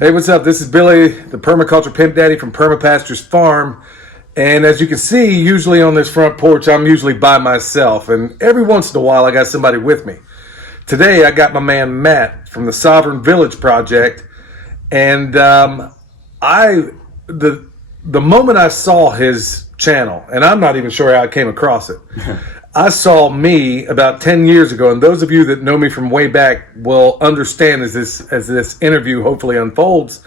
Hey, what's up? This is Billy, the Permaculture Pimp Daddy from Perma Pastures Farm. And as you can see, usually on this front porch, I'm usually by myself. And every once in a while, I got somebody with me. Today, I got my man Matt from the Sovereign Village Project. And the moment I saw his channel, and I'm not even sure how I came across it, I saw me about 10 years ago, and those of you that know me from way back will understand as this interview hopefully unfolds,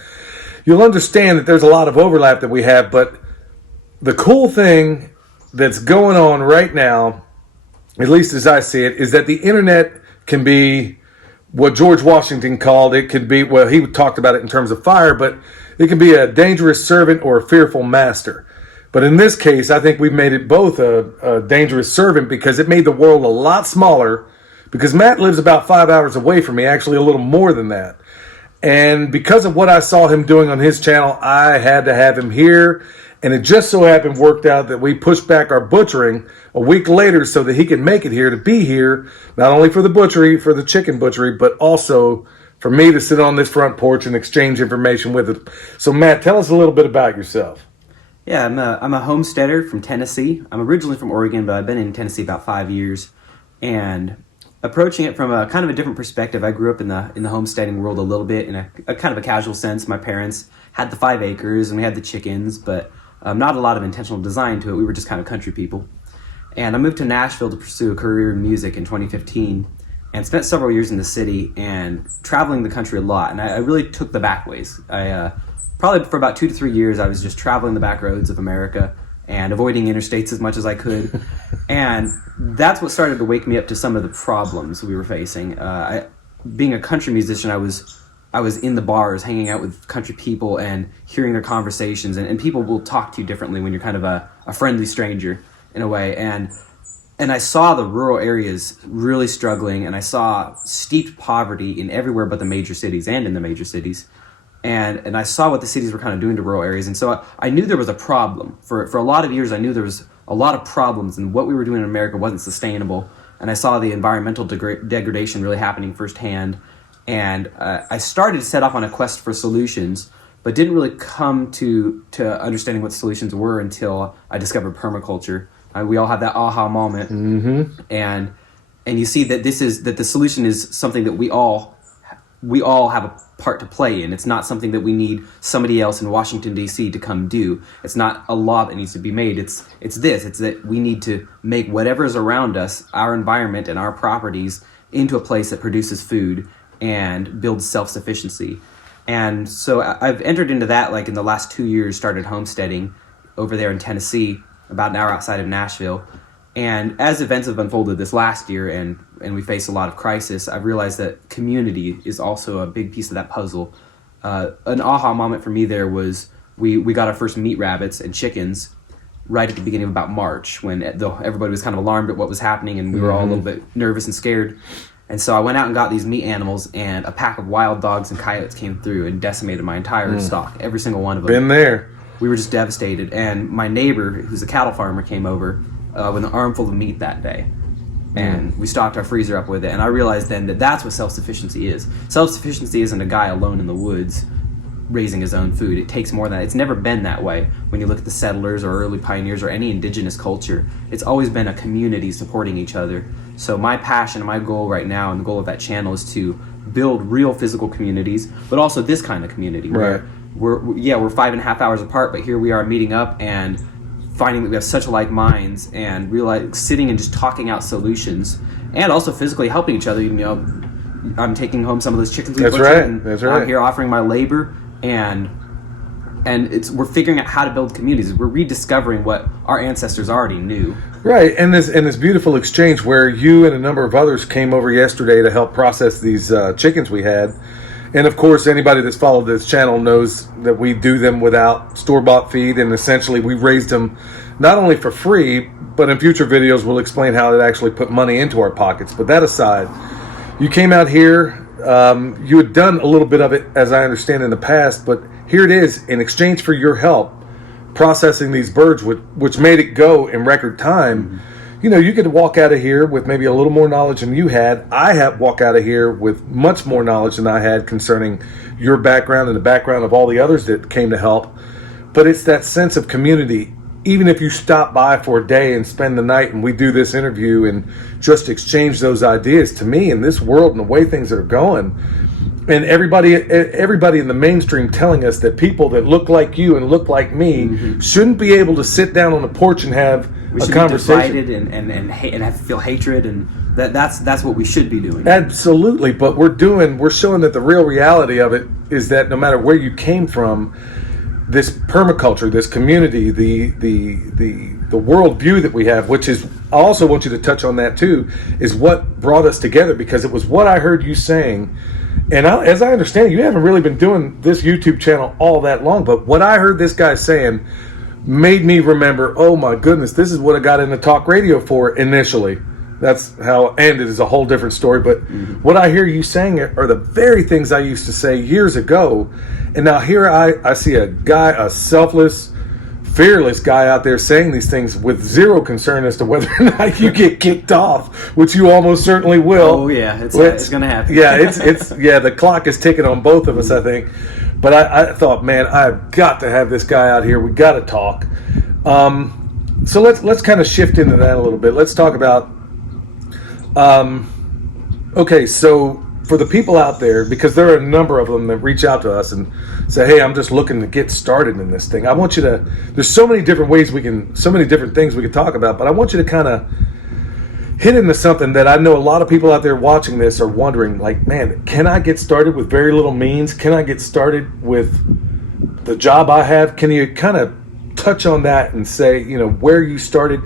you'll understand that there's a lot of overlap that we have, but the cool thing that's going on right now, at least as I see it, is that the internet can be what George Washington called it, could be, well, he talked about it in terms of fire, but it can be a dangerous servant or a fearful master. But in this case, I think we've made it both a dangerous servant because it made the world a lot smaller, because Matt lives about 5 hours away from me, actually a little more than that. And because of what I saw him doing on his channel, I had to have him here. And it just so happened worked out that we pushed back our butchering a week later so that he could make it here, to be here, not only for the butchery, for the chicken butchery, but also for me to sit on this front porch and exchange information with him. So Matt, tell us a little bit about yourself. Yeah, I'm a homesteader from Tennessee. I'm originally from Oregon, but I've been in Tennessee about 5 years. And approaching it from a kind of a different perspective, I grew up in the homesteading world a little bit in a kind of a casual sense. My parents had the 5 acres and we had the chickens, but not a lot of intentional design to it. We were just kind of country people. And I moved to Nashville to pursue a career in music in 2015 and spent several years in the city and traveling the country a lot. And I really took the back ways. Probably for about 2 to 3 years, I was just traveling the back roads of America and avoiding interstates as much as I could. And that's what started to wake me up to some of the problems we were facing. Being a country musician, I was in the bars, hanging out with country people and hearing their conversations. And people will talk to you differently when you're kind of a friendly stranger in a way. And I saw the rural areas really struggling, and I saw steeped poverty in everywhere but the major cities and in the major cities. And I saw what the cities were kind of doing to rural areas. And so I knew there was a problem. For a lot of years, I knew there was a lot of problems, and what we were doing in America wasn't sustainable. And I saw the environmental degradation really happening firsthand. And I started to set off on a quest for solutions, but didn't really come to understanding what solutions were until I discovered permaculture. We all have that aha moment. Mm-hmm. And you see that the solution is something that we all have a part to play in. It's not something that we need somebody else in Washington, D.C. to come do. It's not a law that needs to be made. It's that we need to make whatever is around us, our environment and our properties, into a place that produces food and builds self-sufficiency. And so I've entered into that, like in the last 2 years, started homesteading over there in Tennessee, about an hour outside of Nashville. And as events have unfolded this last year and we face a lot of crisis, I've realized that community is also a big piece of that puzzle. An aha moment for me there was we got our first meat rabbits and chickens right at the beginning of about March, when everybody was kind of alarmed at what was happening and we were all a little bit nervous and scared. And so I went out and got these meat animals, and a pack of wild dogs and coyotes came through and decimated my entire stock, every single one of them. Been there. We were just devastated. And my neighbor, who's a cattle farmer, came over with an armful of meat that day. And we stocked our freezer up with it. And I realized then that that's what self-sufficiency is. Self-sufficiency isn't a guy alone in the woods raising his own food. It takes more than that. It's never been that way. When you look at the settlers or early pioneers or any indigenous culture, it's always been a community supporting each other. So my passion and my goal right now, and the goal of that channel, is to build real physical communities, but also this kind of community. Right. We're 5.5 hours apart, but here we are meeting up and finding that we have such alike minds, and sitting and just talking out solutions, and also physically helping each other. You know, I'm taking home some of those chickens we butchered, and That's right. I'm here offering my labor, and we're figuring out how to build communities. We're rediscovering what our ancestors already knew. Right, and this beautiful exchange where you and a number of others came over yesterday to help process these chickens we had. And of course, anybody that's followed this channel knows that we do them without store-bought feed, and essentially we raised them not only for free, but in future videos we'll explain how it actually put money into our pockets. But that aside, you came out here, you had done a little bit of it, as I understand, in the past, but here it is, in exchange for your help processing these birds, which made it go in record time. you could walk out of here with maybe a little more knowledge than you had. I have walk out of here with much more knowledge than I had concerning your background and the background of all the others that came to help. But it's that sense of community. Even if you stop by for a day and spend the night and we do this interview and just exchange those ideas, to me, in this world and the way things are going, and everybody in the mainstream telling us that people that look like you and look like me shouldn't be able to sit down on the porch and have a conversation. We should be divided and feel hatred, and that's what we should be doing. Absolutely, but we're showing that the real reality of it is that no matter where you came from, this permaculture, this community, the worldview that we have, which is, I also want you to touch on that too, is what brought us together, because it was what I heard you saying. And as I understand it, you haven't really been doing this YouTube channel all that long, but what I heard this guy saying made me remember, oh my goodness, this is what I got into talk radio for initially. That's how it ended, is a whole different story. But what I hear you saying are the very things I used to say years ago. And now here I see a guy, a selfless, fearless guy out there saying these things with zero concern as to whether or not you get kicked off, which you almost certainly will. Oh yeah, it's going to happen. Yeah, the clock is ticking on both of us, I think. But I thought, man, I've got to have this guy out here. We got to talk. So let's kind of shift into that a little bit. Let's talk about. Okay, so for the people out there, because there are a number of them that reach out to us and say, hey, I'm just looking to get started in this thing. I want you to, there's so many different ways so many different things we can talk about, but I want you to kind of hit into something that I know a lot of people out there watching this are wondering, like, man, can I get started with very little means? Can I get started with the job I have? Can you kind of touch on that and say, where you started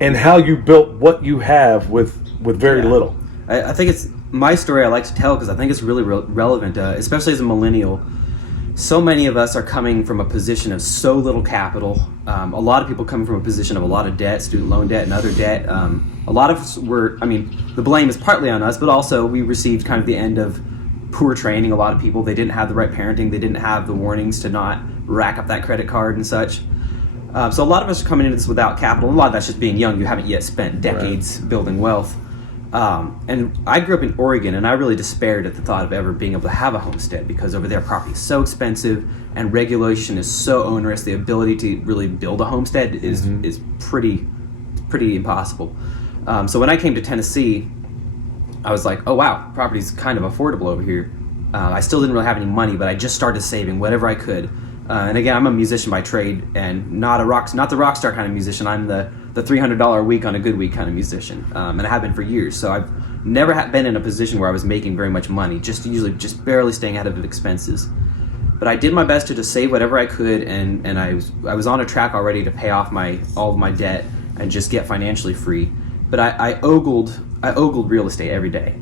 and how you built what you have with very little? I think it's my story I like to tell because I think it's really relevant, especially as a millennial. So many of us are coming from a position of so little capital. A lot of people come from a position of a lot of debt, student loan debt and other debt. A lot of us the blame is partly on us, but also we received kind of the end of poor training. A lot of people, they didn't have the right parenting. They didn't have the warnings to not rack up that credit card and such. So a lot of us are coming into this without capital. A lot of that's just being young. You haven't yet spent decades building wealth. And I grew up in Oregon, and I really despaired at the thought of ever being able to have a homestead because over there property is so expensive and regulation is so onerous. The ability to really build a homestead is pretty impossible. So when I came to Tennessee, I was like, oh wow, property's kind of affordable over here. I still didn't really have any money, but I just started saving whatever I could. And again, I'm a musician by trade, and not the rock star kind of musician. I'm the $300 a week on a good week kind of musician, and I have been for years. So I've never been in a position where I was making very much money, usually just barely staying out of expenses. But I did my best to just save whatever I could, and I was on a track already to pay off all of my debt and just get financially free. But I ogled real estate every day,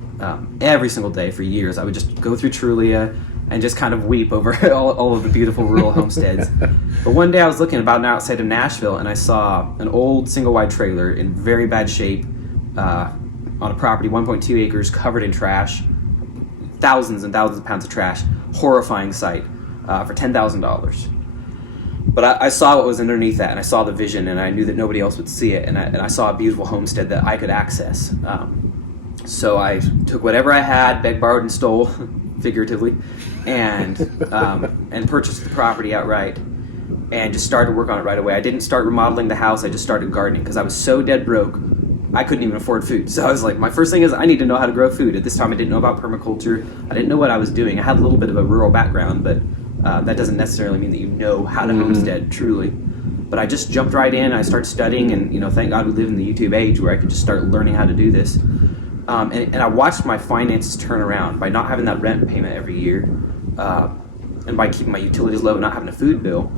every single day for years. I would just go through Trulia and just kind of weep over all of the beautiful rural homesteads. But one day I was looking about outside of Nashville, and I saw an old single-wide trailer in very bad shape on a property, 1.2 acres, covered in trash, thousands and thousands of pounds of trash, horrifying sight, for $10,000. But I saw what was underneath that, and I saw the vision, and I knew that nobody else would see it, and I saw a beautiful homestead that I could access. So I took whatever I had, begged, borrowed, and stole, figuratively, and purchased the property outright and just started work on it right away. I didn't start remodeling the house. I just started gardening because I was so dead broke I couldn't even afford food. So I was like, my first thing is I need to know how to grow food. At this time I didn't know about permaculture. I didn't know what I was doing. I had a little bit of a rural background, but that doesn't necessarily mean that you know how to homestead truly. But I just jumped right in. I started studying, and thank God we live in the YouTube age where I could just start learning how to do this. And I watched my finances turn around by not having that rent payment every year, and by keeping my utilities low and not having a food bill.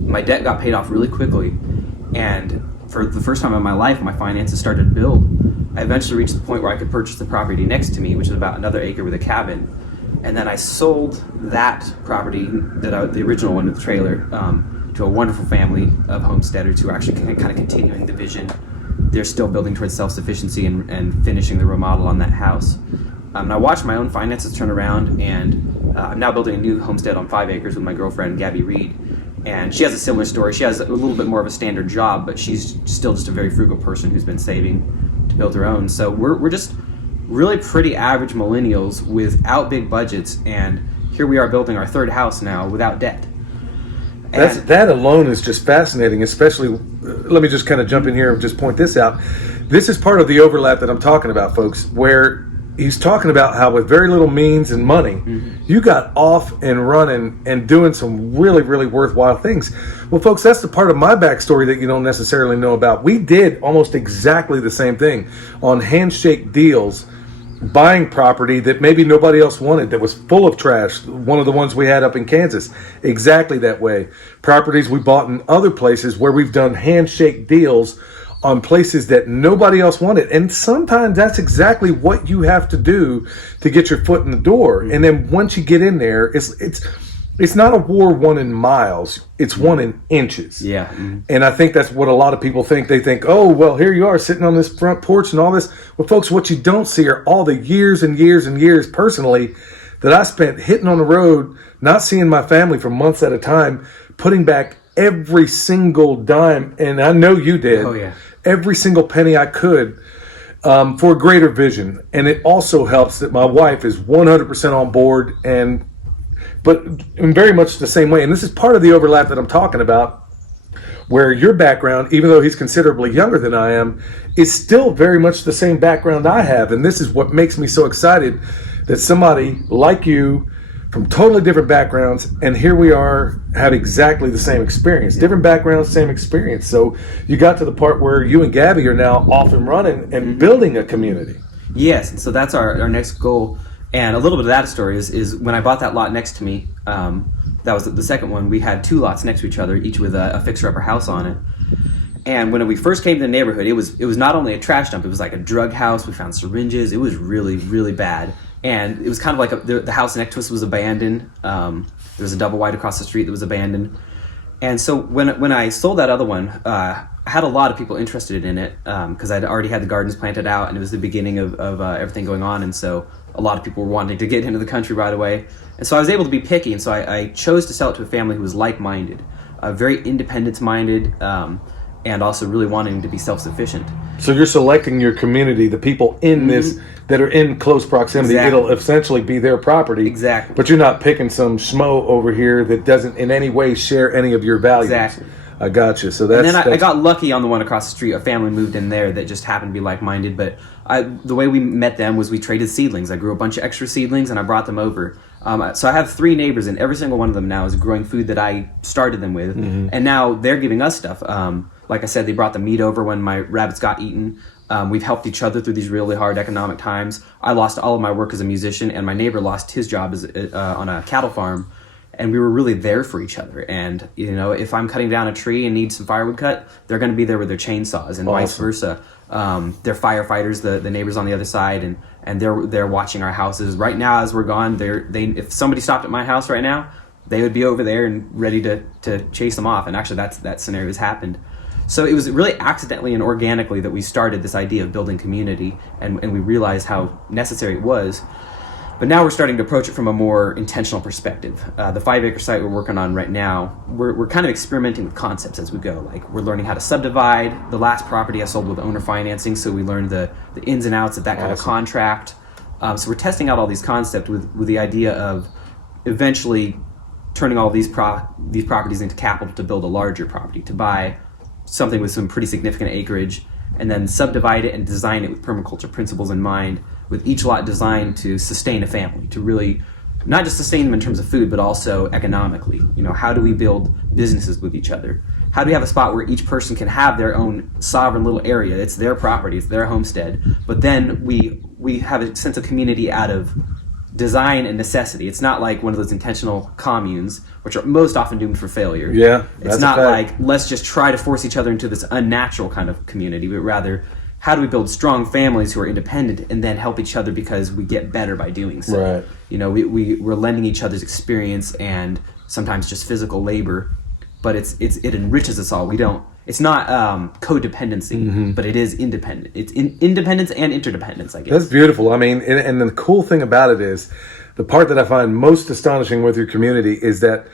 My debt got paid off really quickly, and for the first time in my life, my finances started to build. I eventually reached the point where I could purchase the property next to me, which is about another acre with a cabin, and then I sold that property, the original one with the trailer, to a wonderful family of homesteaders who are actually kind of continuing the vision. They're still building towards self-sufficiency and finishing the remodel on that house. And I watched my own finances turn around, and I'm now building a new homestead on 5 acres with my girlfriend, Gabby Reed. And she has a similar story. She has a little bit more of a standard job, but she's still just a very frugal person who's been saving to build her own. So we're just really pretty average millennials without big budgets, and here we are building our third house now without debt. That alone is just fascinating, especially, let me just kind of jump in here and just point this out. This is part of the overlap that I'm talking about, folks, where he's talking about how with very little means and money, you got off and running and doing some really, really worthwhile things. Well, folks, that's the part of my backstory that you don't necessarily know about. We did almost exactly the same thing on handshake deals, buying property that maybe nobody else wanted, that was full of trash. One of the ones we had up in Kansas, exactly that way. Properties we bought in other places where we've done handshake deals on places that nobody else wanted. And sometimes that's exactly what you have to do to get your foot in the door. And then once you get in there, it's not a war won in miles, it's won in inches. Yeah. And I think that's what a lot of people think. They think, oh, well, here you are sitting on this front porch and all this. Well, folks, what you don't see are all the years and years and years personally that I spent hitting on the road, not seeing my family for months at a time, putting back every single dime. And I know you did. Oh, yeah. Every single penny I could for a greater vision. And it also helps that my wife is 100% on board, but in very much the same way. And this is part of the overlap that I'm talking about, where your background, even though he's considerably younger than I am, is still very much the same background I have. And this is what makes me so excited that somebody like you from totally different backgrounds, and here we are, have exactly the same experience. Different backgrounds, same experience. So you got to the part where you and Gabby are now off and running and building a community. Yes, and so that's our next goal. And a little bit of that story is when I bought that lot next to me, that was the second one, we had two lots next to each other, each with a fixer-upper house on it. And when we first came to the neighborhood, it was not only a trash dump, it was like a drug house. We found syringes. It was really, really bad. And it was kind of like the house next to us was abandoned. There was a double wide across the street that was abandoned. And so when I sold that other one, I had a lot of people interested in it because I'd already had the gardens planted out, and it was the beginning of everything going on. And so a lot of people were wanting to get into the country right away. And so I was able to be picky, and so I chose to sell it to a family who was like-minded, very independence-minded, and also really wanting to be self-sufficient. So you're selecting your community, the people in this that are in close proximity. Exactly. It'll essentially be their property. Exactly. But you're not picking some schmo over here that doesn't in any way share any of your values. Exactly. I got you. So that's. And then I got lucky on the one across the street. A family moved in there that just happened to be like-minded. But the way we met them was we traded seedlings. I grew a bunch of extra seedlings and I brought them over. So I have 3 neighbors, and every single one of them now is growing food that I started them with. And now they're giving us stuff. Like I said, they brought the meat over when my rabbits got eaten. We've helped each other through these really hard economic times. I lost all of my work as a musician, and my neighbor lost his job on a cattle farm. And we were really there for each other. And, you know, if I'm cutting down a tree and need some firewood cut, they're going to be there with their chainsaws, and vice versa. They're firefighters, the neighbors on the other side, and they're watching our houses. Right now, as we're gone, if somebody stopped at my house right now, they would be over there and ready to chase them off. And actually, that scenario has happened. So it was really accidentally and organically that we started this idea of building community, and we realized how necessary it was. But now we're starting to approach it from a more intentional perspective. The 5-acre site we're working on right now, we're kind of experimenting with concepts as we go. Like, we're learning how to subdivide. The last property I sold with owner financing, so we learned the ins and outs of that kind of contract. So we're testing out all these concepts with the idea of eventually turning all these properties into capital to build a larger property, to buy something with some pretty significant acreage, and then subdivide it and design it with permaculture principles in mind, with each lot designed to sustain a family, to really not just sustain them in terms of food, but also economically. You know, how do we build businesses with each other? How do we have a spot where each person can have their own sovereign little area? It's their property, it's their homestead, but then we have a sense of community out of design and necessity. It's not like one of those intentional communes, which are most often doomed for failure. Yeah, it's not like, let's just try to force each other into this unnatural kind of community, but rather, how do we build strong families who are independent and then help each other because we get better by doing so? Right. You know, we're lending each other's experience and sometimes just physical labor, but it enriches us all. It's not codependency, but it is independent. It's independence and interdependence, I guess. That's beautiful. I mean, and the cool thing about it is, the part that I find most astonishing with your community is that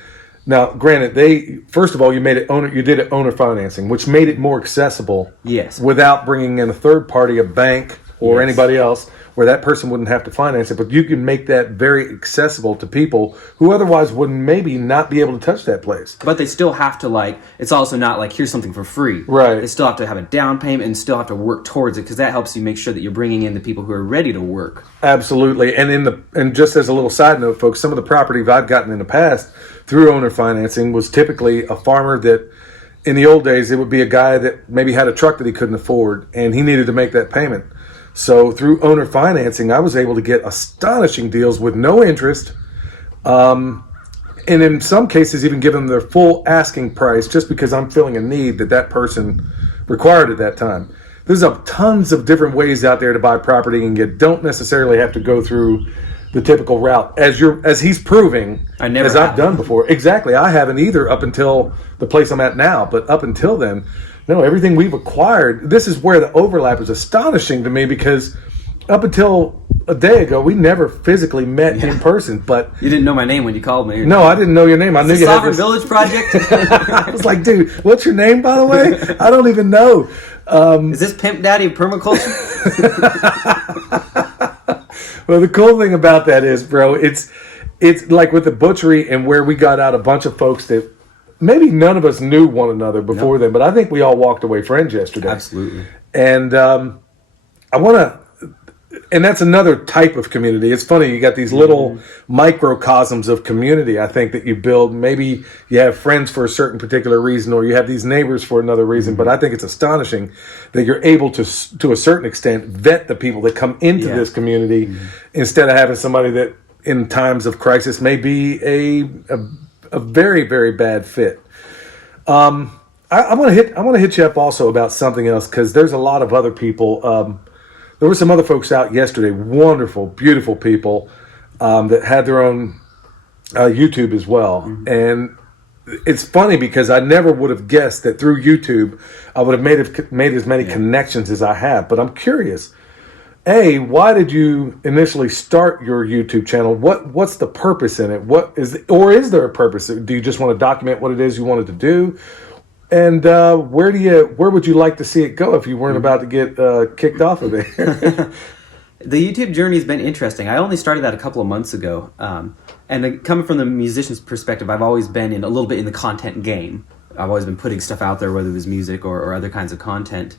Now, granted, first of all, you did it owner financing, which made it more accessible. Yes. Without bringing in a third party, a bank or Yes. anybody else, where that person wouldn't have to finance it. But you can make that very accessible to people who otherwise would maybe not be able to touch that place. But they still have to it's also not like here's something for free. Right. They still have to have a down payment and still have to work towards it, because that helps you make sure that you're bringing in the people who are ready to work. Absolutely. And just as a little side note, folks, some of the properties I've gotten in the past through owner financing was typically a farmer that in the old days, it would be a guy that maybe had a truck that he couldn't afford and he needed to make that payment. So through owner financing, I was able to get astonishing deals with no interest. And in some cases, even give them their full asking price just because I'm filling a need that person required at that time. There's tons of different ways out there to buy property, and you don't necessarily have to go through the typical route as he's proving, as I've done before. Exactly. I haven't either up until the place I'm at now, but up until then, no, everything we've acquired, this is where the overlap is astonishing to me, because up until a day ago, we never physically met in person. But you didn't know my name when you called me. No, I didn't know your name. I knew you had Sovereign Village Project. I was like, dude, what's your name, by the way? I don't even know. Is this Pimp Daddy of Permaculture? Well, the cool thing about that is, bro, it's like with the butchery and where we got out a bunch of folks that maybe none of us knew one another before then, but I think we all walked away friends yesterday. Absolutely. And and that's another type of community. It's funny, you got these little microcosms of community, I think, that you build. Maybe you have friends for a certain particular reason, or you have these neighbors for another reason. But I think it's astonishing that you're able to a certain extent, vet the people that come into this community instead of having somebody that in times of crisis may be a very, very bad fit. I want to hit you up also about something else, because there's a lot of other people. There were some other folks out yesterday, wonderful, beautiful people that had their own YouTube as well. And it's funny because I never would have guessed that through YouTube I would have made as many connections as I have. But I'm curious, why did you initially start your YouTube channel? What's the purpose in it? Is there a purpose? Do you just want to document what it is you wanted to do? And where would you like to see it go if you weren't about to get kicked off of it? The YouTube journey has been interesting. I only started that a couple of months ago. Coming from the musician's perspective, I've always been a little bit in the content game. I've always been putting stuff out there, whether it was music or other kinds of content.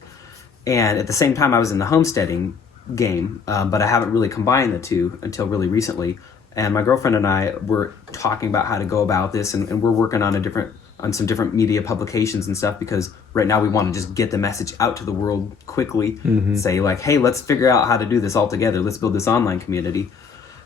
And at the same time, I was in the homesteading game, but I haven't really combined the two until really recently. And my girlfriend and I were talking about how to go about this, and we're working on some different media publications and stuff, because right now we want to just get the message out to the world quickly. Say like, hey, let's figure out how to do this all together. Let's build this online community.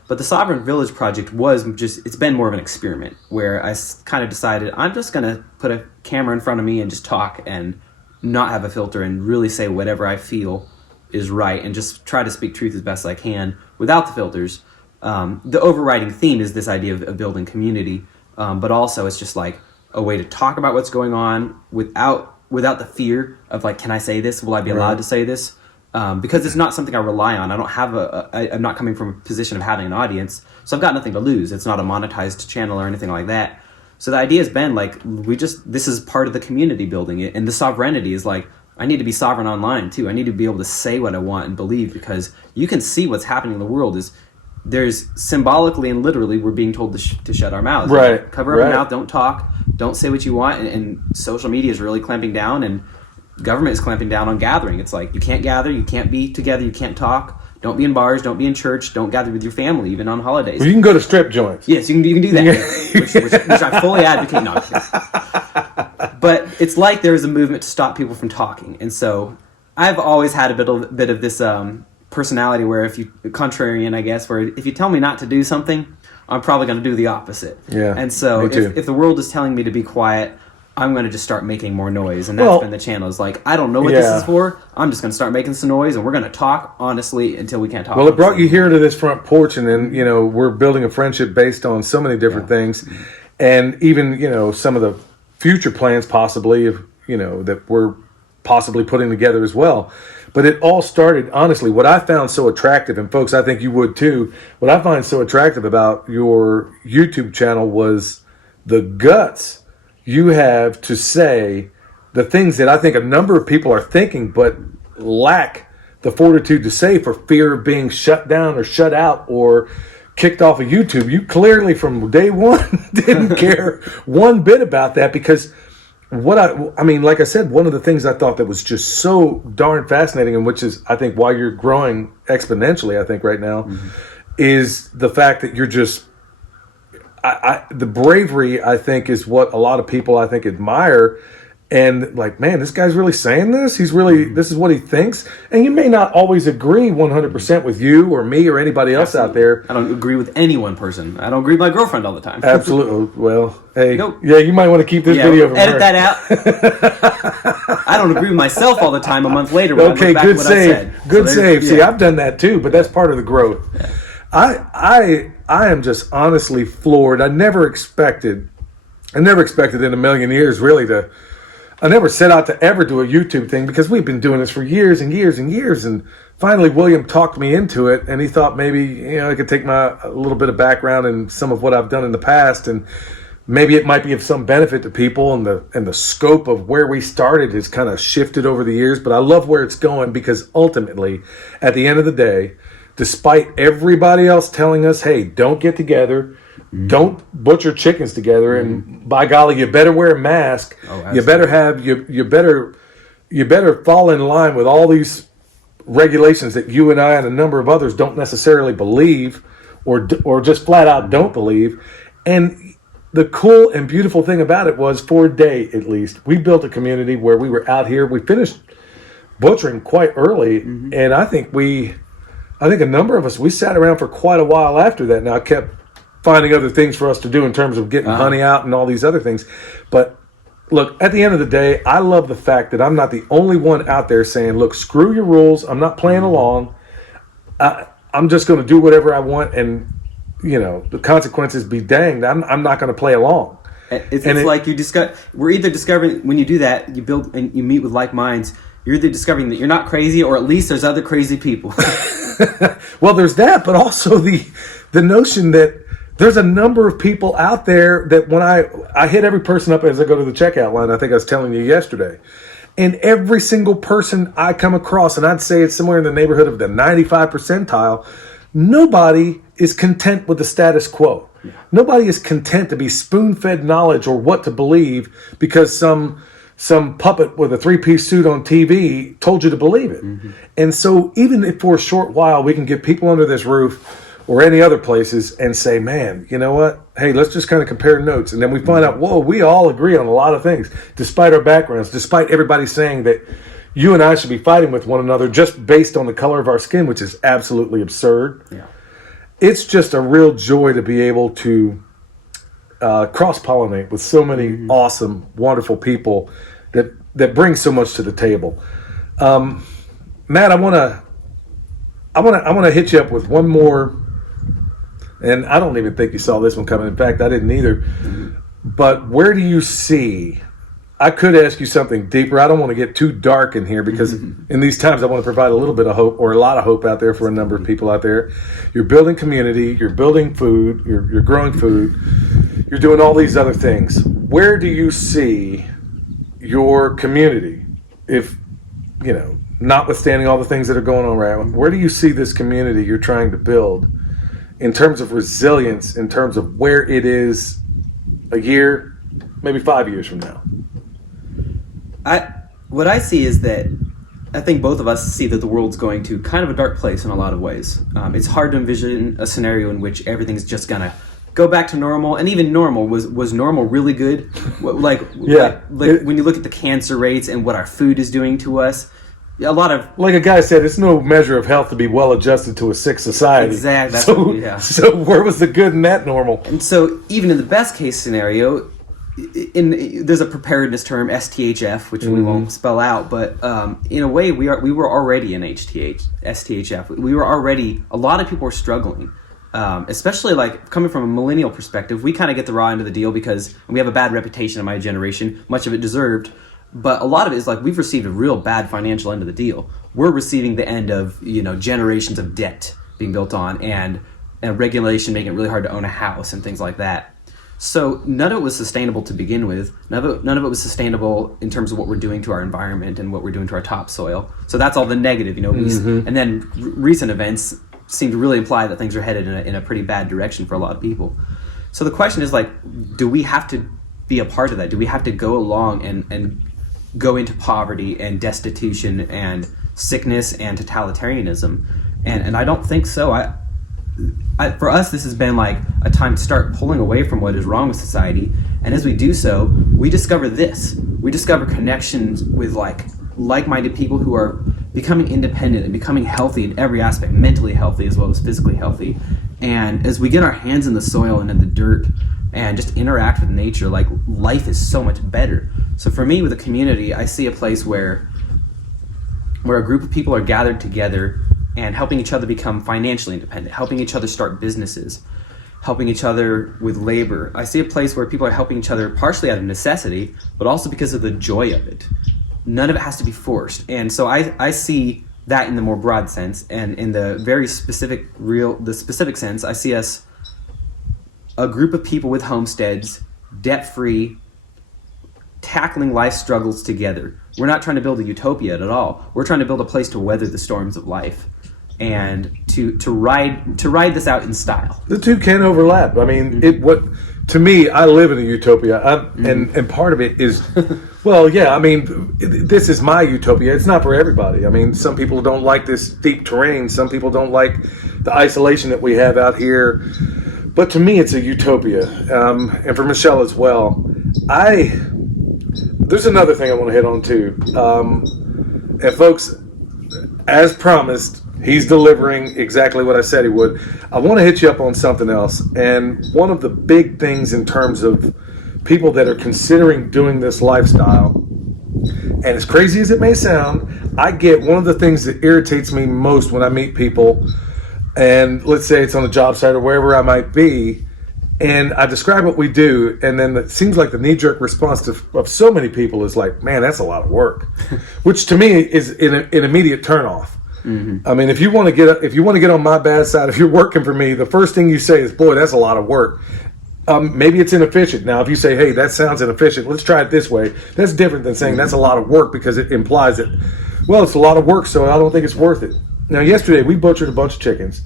But the Sovereign Village project it's been more of an experiment, where I kind of decided I'm just going to put a camera in front of me and just talk and not have a filter and really say whatever I feel is right, and just try to speak truth as best I can without the filters. The overriding theme is this idea of building community, but also it's just like a way to talk about what's going on without the fear of like, can I say this? Will I be allowed to say this? Because it's not something I rely on. I don't have I'm not coming from a position of having an audience, so I've got nothing to lose. It's not a monetized channel or anything like that. So the idea has been like, this is part of the community building it, and the sovereignty is like, I need to be sovereign online too. I need to be able to say what I want and believe, because you can see what's happening in the world there's symbolically and literally we're being told to shut our mouths. Right. Like, cover up your mouth, don't talk, don't say what you want, and social media is really clamping down, and government is clamping down on gathering. It's like, you can't gather, you can't be together, you can't talk, don't be in bars, don't be in church, don't gather with your family, even on holidays. Well, you can go to strip joints. Yes, you can do that, which I fully advocate. No, but it's like there is a movement to stop people from talking, and so I've always had a bit of this personality where contrarian, I guess, where if you tell me not to do something, I'm probably going to do the opposite. Yeah. And so if the world is telling me to be quiet, I'm going to just start making more noise. And that's been the channel. It's like, I don't know what this is for. I'm just going to start making some noise, and we're going to talk honestly until we can't talk. Well, it brought you here to this front porch, and then, we're building a friendship based on so many different things. And even, some of the future plans possibly, that we're possibly putting together as well. But it all started, honestly, what I found so attractive, and folks, I think you would too, what I find so attractive about your YouTube channel was the guts you have to say the things that I think a number of people are thinking but lack the fortitude to say for fear of being shut down or shut out or kicked off of YouTube. You clearly from day one didn't care one bit about that, because I mean, like I said, one of the things I thought that was just so darn fascinating, and which is, I think, why you're growing exponentially, I think, right now, is the fact that you're just, the bravery, I think, is what a lot of people, I think, admire. And like, man, this guy's really saying this. He's really, this is what he thinks. And you may not always agree 100% with you or me or anybody else out there. I don't agree with any one person. I don't agree with my girlfriend all the time. Absolutely. Well, hey, yeah, you might want to keep this video from edit that out. I don't agree with myself all the time a month later when I look back at what I said. Good save. See, I've done that too, but that's part of the growth. Yeah. I am just honestly floored. I never expected in a million years really I never set out to ever do a YouTube thing, because we've been doing this for years and years and years. And finally, William talked me into it, and he thought maybe, I could take a little bit of background and some of what I've done in the past, and maybe it might be of some benefit to people. And the scope of where we started has kind of shifted over the years. But I love where it's going, because ultimately, at the end of the day, despite everybody else telling us, hey, don't get together, don't butcher chickens together, and by golly, you better wear a mask. You better have you better fall in line with all these regulations that you and I and a number of others don't necessarily believe, or just flat out don't believe. And the cool and beautiful thing about it was, for a day at least, we built a community where we were out here. We finished butchering quite early, and I think a number of us, we sat around for quite a while after that. Now I kept finding other things for us to do in terms of getting honey out and all these other things. But look, at the end of the day, I love the fact that I'm not the only one out there saying, look, screw your rules. I'm not playing along. I'm just going to do whatever I want. And, the consequences be danged. I'm not going to play along. It's like we're either discovering, when you do that, you build and you meet with like minds, you're either discovering that you're not crazy, or at least there's other crazy people. Well, there's that, but also the notion that there's a number of people out there that when I hit every person up as I go to the checkout line, I think I was telling you yesterday, and every single person I come across, and I'd say it's somewhere in the neighborhood of the 95 percentile, nobody is content with the status quo. Yeah. Nobody is content to be spoon-fed knowledge or what to believe because some puppet with a three-piece suit on TV told you to believe it. And so even if for a short while we can get people under this roof or any other places and say, man, you know what? Hey, let's just kind of compare notes. And then we find out, whoa, we all agree on a lot of things, despite our backgrounds, despite everybody saying that you and I should be fighting with one another just based on the color of our skin, which is absolutely absurd. Yeah. It's just a real joy to be able to cross-pollinate with so many awesome, wonderful people that bring so much to the table. Matt, I want to hit you up with one more. And I don't even think you saw this one coming. In fact, I didn't either. But where do you see, I could ask you something deeper. I don't want to get too dark in here, because in these times I want to provide a little bit of hope, or a lot of hope out there for a number of people out there. You're building community, you're building food, you're growing food, you're doing all these other things. Where do you see your community, if, notwithstanding all the things that are going on right now, where do you see this community you're trying to build in terms of resilience, in terms of where it is a year, maybe 5 years from now? What I see is that I think both of us see that the world's going to kind of a dark place in a lot of ways. It's hard to envision a scenario in which everything's just gonna go back to normal, and even normal was normal really good. Like when you look at the cancer rates and what our food is doing to us. A lot of, like a guy said, it's no measure of health to be well adjusted to a sick society. Exactly. So where was the good in that normal? And so even in the best case scenario, there's a preparedness term, STHF, which we won't spell out, but in a way we were already in STHF. We were already, a lot of people were struggling, especially like coming from a millennial perspective. We kind of get the raw end of the deal because we have a bad reputation in my generation, much of it deserved. But a lot of it is like we've received a real bad financial end of the deal. We're receiving the end of generations of debt being built on and regulation making it really hard to own a house and things like that. So none of it was sustainable to begin with. None of it was sustainable in terms of what we're doing to our environment and what we're doing to our topsoil. So that's all the negative, and then recent events seem to really imply that things are headed in a pretty bad direction for a lot of people. So the question is, like, do we have to be a part of that? Do we have to go along and go into poverty and destitution and sickness and totalitarianism? And I don't think so. For us, this has been like a time to start pulling away from what is wrong with society. And as we do so, we discover this. We discover connections with like-minded people who are becoming independent and becoming healthy in every aspect, mentally healthy as well as physically healthy. And as we get our hands in the soil and in the dirt and just interact with nature, like, life is so much better. So for me, with a community, I see a place where a group of people are gathered together and helping each other become financially independent, helping each other start businesses, helping each other with labor. I see a place where people are helping each other partially out of necessity, but also because of the joy of it. None of it has to be forced. And so I see that in the more broad sense, and in the very specific sense, I see us a group of people with homesteads, debt-free, tackling life struggles together. We're not trying to build a utopia at all. We're trying to build a place to weather the storms of life and to ride this out in style. The two can overlap. I mean, to me, I live in a utopia, and part of it is, well, yeah. I mean, this is my utopia. It's not for everybody. I mean, some people don't like this steep terrain. Some people don't like the isolation that we have out here. But to me, it's a utopia, and for Michelle as well. There's another thing I want to hit on too, and folks, as promised, he's delivering exactly what I said he would. I want to hit you up on something else, and one of the big things in terms of people that are considering doing this lifestyle, and as crazy as it may sound, I get one of the things that irritates me most when I meet people, and let's say it's on a job site or wherever I might be, and I describe what we do, and then it seems like the knee-jerk response of so many people is like, man, that's a lot of work, which to me is an immediate turnoff. I mean, if you want to get on my bad side, if you're working for me, the first thing you say is, boy, that's a lot of work. Maybe it's inefficient. Now, if you say, hey, that sounds inefficient, let's try it this way, that's different than saying that's a lot of work, because it implies that, well, it's a lot of work, so I don't think it's worth it. Now, yesterday, we butchered a bunch of chickens.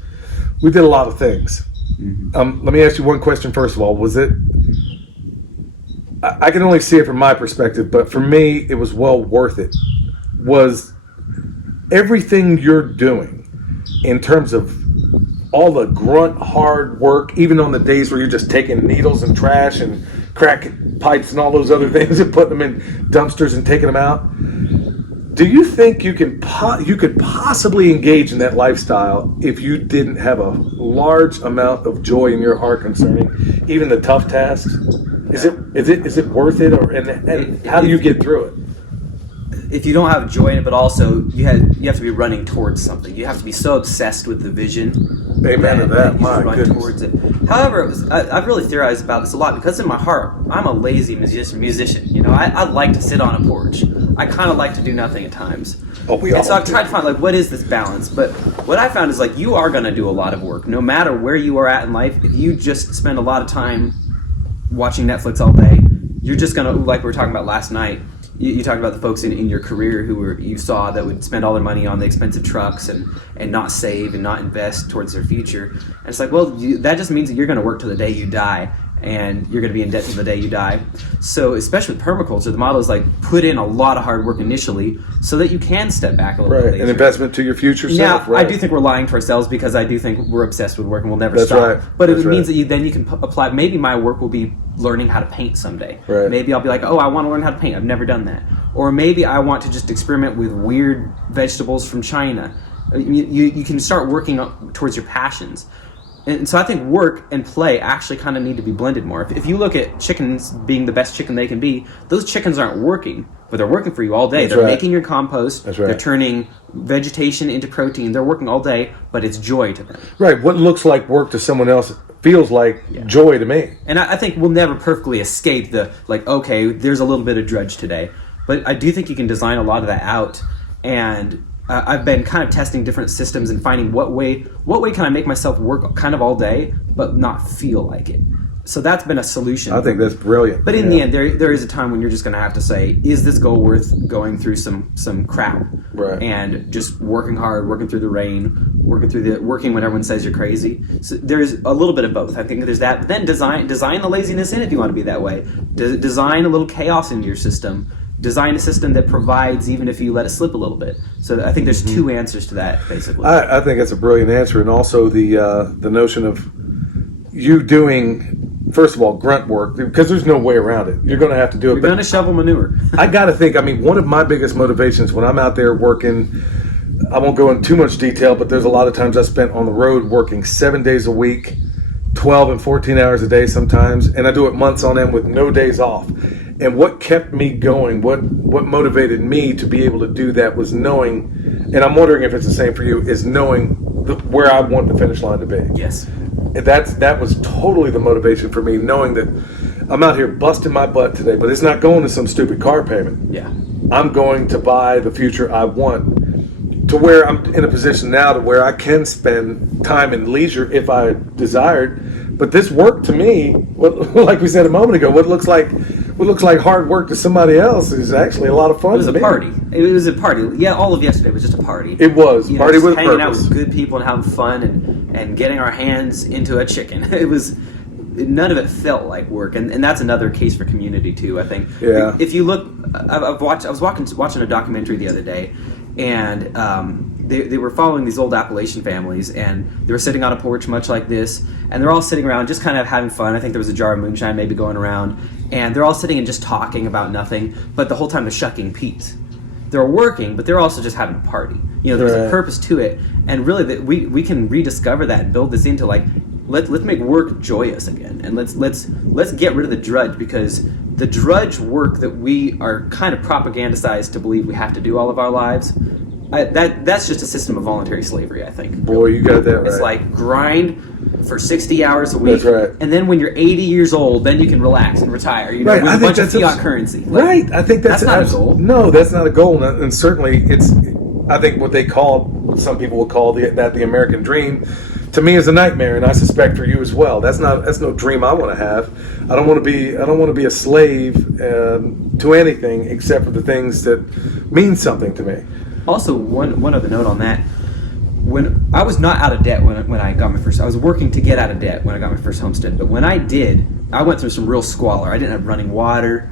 We did a lot of things. Let me ask you one question first of all. Was it, I can only see it from my perspective, but for me, it was well worth it. Was everything you're doing in terms of all the grunt hard work, even on the days where you're just taking needles and trash and crack pipes and all those other things and putting them in dumpsters and taking them out, do you think you could possibly engage in that lifestyle if you didn't have a large amount of joy in your heart concerning even the tough tasks? Is it worth it, and how do you get through it? If you don't have joy in it, but also you have to be running towards something. You have to be so obsessed with the vision. Amen to that. My goodness. Towards it. However, I've really theorized about this a lot, because in my heart, I'm a lazy musician. You know, I like to sit on a porch. I kind of like to do nothing at times. And so I've tried to find, what is this balance? But what I found is, you are going to do a lot of work, no matter where you are at in life. If you just spend a lot of time watching Netflix all day, you're just going to, like we were talking about last night, you talked about the folks in your career you saw that would spend all their money on the expensive trucks and not save and not invest towards their future. And it's like, well, that just means that you're going to work till the day you die, and you're going to be in debt till the day you die. So especially with permaculture, the model is put in a lot of hard work initially so that you can step back a little bit later. An investment to your future self. Yeah, right. I do think we're lying to ourselves, because I do think we're obsessed with work and we'll never stop. Right. But it means that you can apply. Maybe my work will be learning how to paint someday. Right. Maybe I'll be like, oh, I want to learn how to paint. I've never done that. Or maybe I want to just experiment with weird vegetables from China. You can start working towards your passions. And so I think work and play actually kind of need to be blended more. If you look at chickens being the best chicken they can be, those chickens aren't working, but they're working for you all day. They're making your compost. That's right. They're turning vegetation into protein. They're working all day, but it's joy to them. Right. What looks like work to someone else feels like joy to me. And I think we'll never perfectly escape the, okay, there's a little bit of drudge today. But I do think you can design a lot of that out. And I've been kind of testing different systems and finding what way can I make myself work kind of all day, but not feel like it. So that's been a solution. I think that's brilliant. But in the end, there is a time when you're just going to have to say, is this goal worth going through some crap? Right. And just working hard, working through the rain, working when everyone says you're crazy. So there's a little bit of both. I think there's that. But then design the laziness in if you want to be that way. Design a little chaos into your system. Design a system that provides even if you let it slip a little bit. So I think there's two answers to that, basically. I think that's a brilliant answer. And also the notion of you doing, first of all, grunt work, because there's no way around it. You're going to have to do it. You're going to shovel manure. I got to think, one of my biggest motivations when I'm out there working, I won't go into too much detail, but there's a lot of times I spent on the road working 7 days a week, 12 and 14 hours a day sometimes, and I do it months on end with no days off. And what kept me going, what motivated me to be able to do that was knowing, and I'm wondering if it's the same for you, is knowing where I want the finish line to be. Yes. That was totally the motivation for me, knowing that I'm out here busting my butt today, but it's not going to some stupid car payment. Yeah. I'm going to buy the future I want, to where I'm in a position now to where I can spend time and leisure if I desired. But this work to me, like we said a moment ago, what looks like hard work to somebody else is actually a lot of fun. It was a party. It was a party. Yeah, all of yesterday was just a party. It was party with a hanging purpose. out with good people and having fun and getting our hands into a chicken. It was none of it felt like work, and that's another case for community too. I think. Yeah. If you look, I was watching a documentary the other day, and they were following these old Appalachian families, and they were sitting on a porch much like this, and they're all sitting around just kind of having fun. I think there was a jar of moonshine maybe going around, and they're all sitting and just talking about nothing, but the whole time they're shucking peat. They're working, but they're also just having a party. There's a purpose to it, and really that we can rediscover that and build this into let's make work joyous again, and let's get rid of the drudge, because the drudge work that we are kind of propagandized to believe we have to do all of our lives, that's just a system of voluntary slavery, I think. Boy, you got that right. It's like grind for 60 hours a week, That's right. and then when you're 80 years old, then you can relax and retire. Right. With I a think bunch of fiat currency. Right. I think that's not a goal. No, that's not a goal, and certainly it's. I think what some people would call the American dream, to me is a nightmare, and I suspect for you as well. That's no dream I want to have. I don't want to be a slave to anything except for the things that mean something to me. Also, one other note on that. When I was not out of debt when I got my first, I was working to get out of debt when I got my first homestead. But when I did, I went through some real squalor. I didn't have running water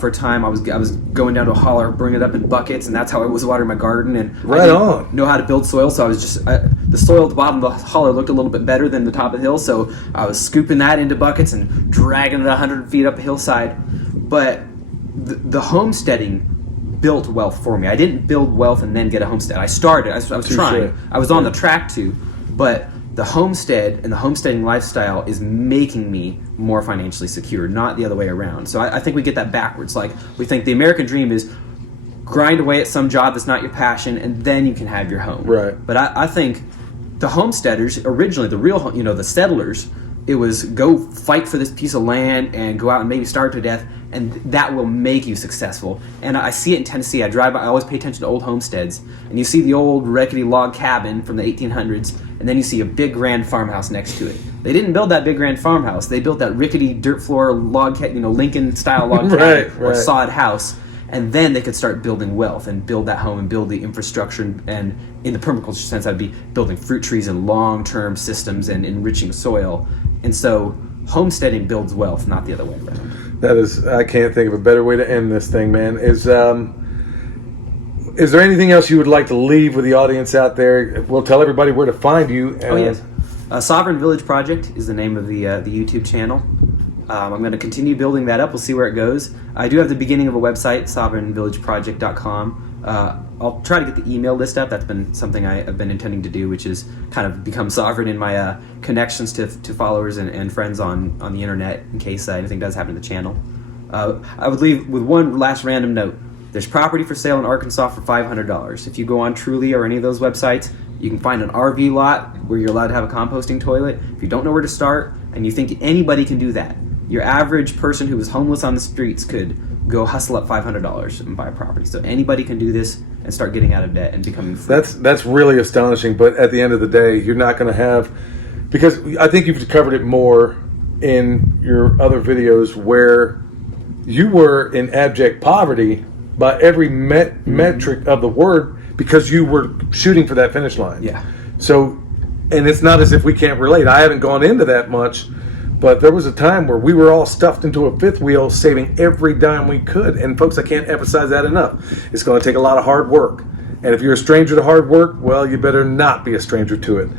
for a time. I was going down to a holler, bringing it up in buckets, and that's how I was watering my garden. And right I didn't on. know how to build soil, so I was just the soil at the bottom of the holler looked a little bit better than the top of the hill, so I was scooping that into buckets and dragging it 100 feet up a hillside. But the homesteading built wealth for me. I didn't build wealth and then get a homestead. I started. I was trying. I was on the track to, but the homestead and the homesteading lifestyle is making me more financially secure, not the other way around. So I think we get that backwards. Like, we think the American dream is grind away at some job that's not your passion, and then you can have your home. Right. But I think the homesteaders, originally the real, the settlers, it was go fight for this piece of land and go out and maybe starve to death, and that will make you successful. And I see it in Tennessee. I drive by, I always pay attention to old homesteads, and you see the old rickety log cabin from the 1800s, and then you see a big grand farmhouse next to it. They didn't build that big grand farmhouse. They built that rickety dirt floor log, Lincoln style log cabin or sod house, and then they could start building wealth and build that home and build the infrastructure. And in the permaculture sense, I'd be building fruit trees and long-term systems and enriching soil. And so homesteading builds wealth, not the other way around. That is, I can't think of a better way to end this thing, man. Is there anything else you would like to leave with the audience out there? We'll tell everybody where to find you. Yes. Sovereign Village Project is the name of the YouTube channel. I'm going to continue building that up. We'll see where it goes. I do have the beginning of a website, sovereignvillageproject.com. I'll try to get the email list up. That's been something I've been intending to do, which is kind of become sovereign in my connections to followers and friends on the internet in case anything does happen to the channel. I would leave with one last random note. There's property for sale in Arkansas for $500. If you go on Truly or any of those websites, you can find an RV lot where you're allowed to have a composting toilet. If you don't know where to start and you think anybody can do that, your average person who was homeless on the streets could go hustle up $500 and buy a property. So anybody can do this and start getting out of debt and becoming free. That's really astonishing. But at the end of the day, you're not going to have, because I think you've covered it more in your other videos where you were in abject poverty by every metric of the word because you were shooting for that finish line. Yeah. So, and it's not as if we can't relate. I haven't gone into that much, but there was a time where we were all stuffed into a fifth wheel, saving every dime we could. And folks, I can't emphasize that enough. It's going to take a lot of hard work. And if you're a stranger to hard work, well, you better not be a stranger to it.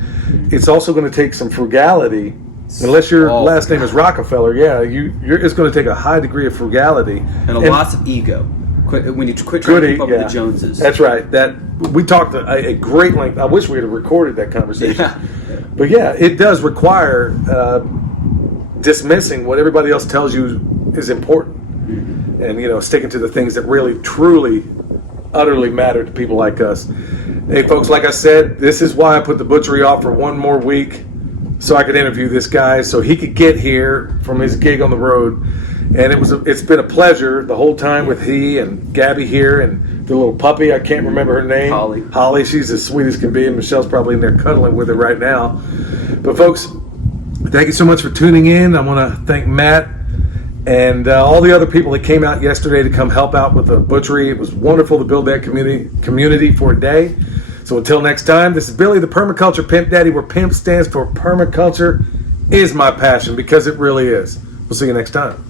It's also going to take some frugality. Unless your last name is Rockefeller, it's going to take a high degree of frugality. And lots of ego. When you quit trying to keep up with the Joneses. That's right. That we talked a great length. I wish we had recorded that conversation. Yeah. But yeah, it does require dismissing what everybody else tells you is important, and sticking to the things that really, truly, utterly matter to people like us. Hey, folks, like I said, this is why I put the butchery off for one more week, so I could interview this guy, so he could get here from his gig on the road. And it's been a pleasure the whole time with he and Gabby here and the little puppy. I can't remember her name. Holly. She's as sweet as can be, and Michelle's probably in there cuddling with her right now. But folks, thank you so much for tuning in. I want to thank Matt and all the other people that came out yesterday to come help out with the butchery. It was wonderful to build that community for a day. So until next time, this is Billy, the Permaculture Pimp Daddy, where PIMP stands for Permaculture is my passion, because it really is. We'll see you next time.